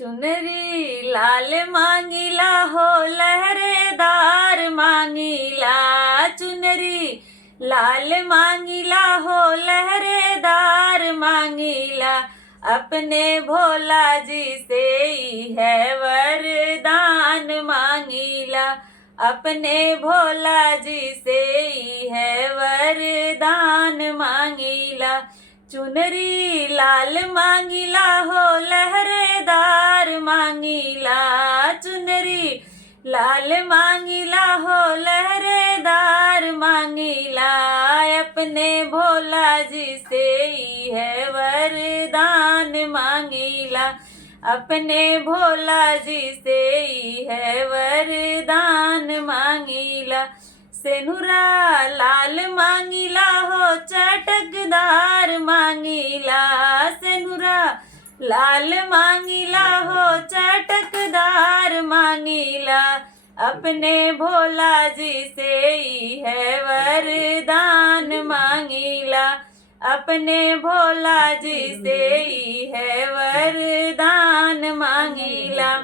चुनरी लाल मांगीला हो लहरेदार मांगीला, चुनरी लाल मांगीला हो लहरेदार मांगीला, अपने भोला जी से ही है वरदान मांगीला, अपने भोला जी से ही है वरदान मांगीला। चुनरी लाल मांगीला हो लहरेदार मांगीला, चुनरी लाल मांगीला हो लहरेदार मांगीला, अपने भोला जी से ही है वरदान मांगीला, अपने भोला जी से ही है वरदान मांगीला। सेनुरा लाल मांगीला हो चटकदार मांगीला, सेनुरा लाल मांगीला हो चटकदार मांगीला, अपने भोला जी से ही है वरदान मांगीला, अपने भोला जी से ही है वरदान मांगीला।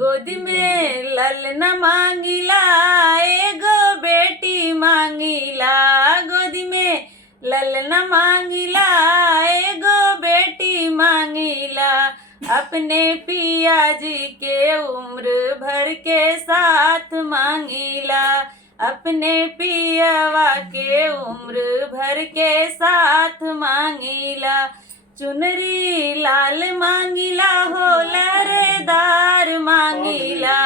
गोदी में ललना मांगीला एगो बेटी मांगीला, गोदी में ललना मांगीला एगो बेटी मांगीला, अपने पिया जी के उम्र भर के साथ मांगीला, अपने पियावा के उम्र भर के साथ मांगीला। चुनरी लाल मांगीला हो लहरेदार मांगीला,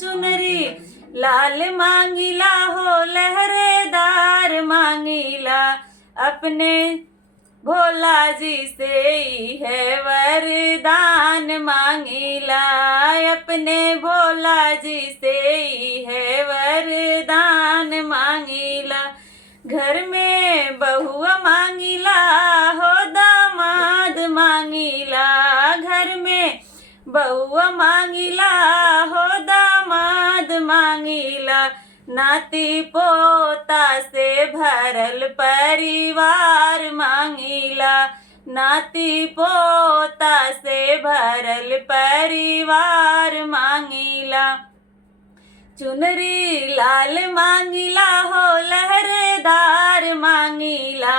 चुनरी लाल मांगीला हो लहरेदार मांगीला, अपने भोला जी से ही है वरदान मांगीला, अपने भोला जी से ही है वरदान मांगीला। घर में बहुआ मांगीला हो दामाद मांगीला, घर में बहुआ मांगीला हो दामाद मांगीला, नाती पोता से भरल परिवार मांगीला, नाती पोता से भरल परिवार मांगीला। चुनरी लाल मांगीला हो लहरेदार मांगीला,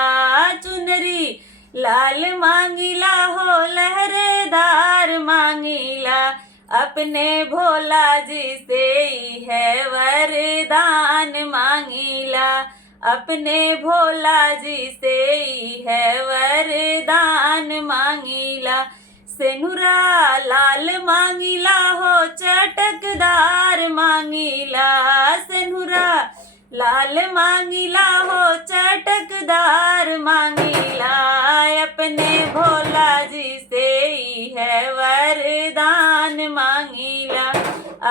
चुनरी लाल मांगीला हो लहरेदार मांगीला, अपने भोला जी से ही है वरदान मांगीला, अपने भोला जी से ही है वरदान मांगीला। सेनुरा लाल मांगीला हो चटकदार मांगीला, सेनुरा लाल मांगीला हो चटकदार मांगीला, अपने भोला जी से ही है वरदान मांगीला,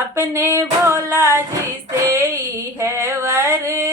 अपने भोला जी से ही है वरदान